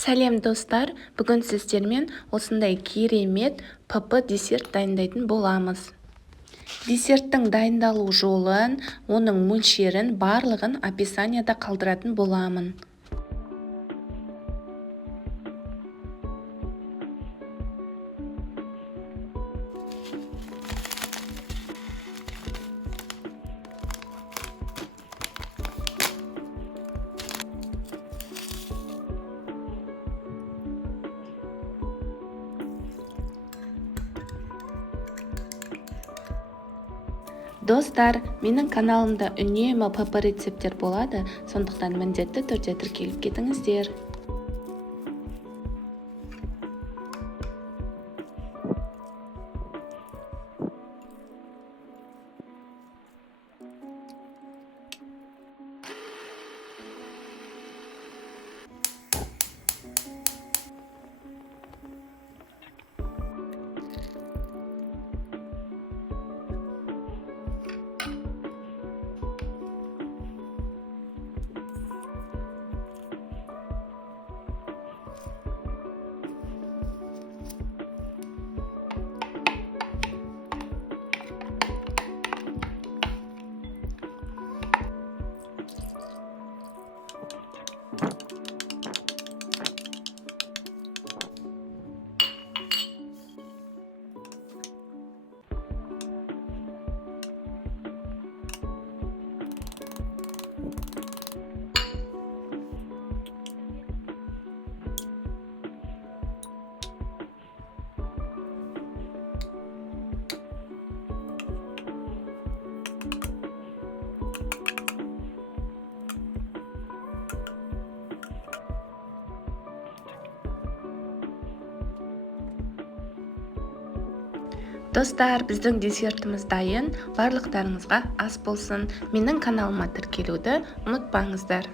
Сәлем достар, бүгін сіздермен осындай керемет ПП десерт дайындайтын боламыз. Десерттің дайындалу жолын, оның мөлшерін барлығын описанияда қалдыратын боламын. Достар, менің каналымда үнемі ПП рецепттер болады, сондықтан міндетті түрде тіркеліп кетіңіздер. Достар, біздің десертіміз дайын. Барлықтарыңызға ас болсын. Менің каналыма тіркелуді ұмытпаңыздар.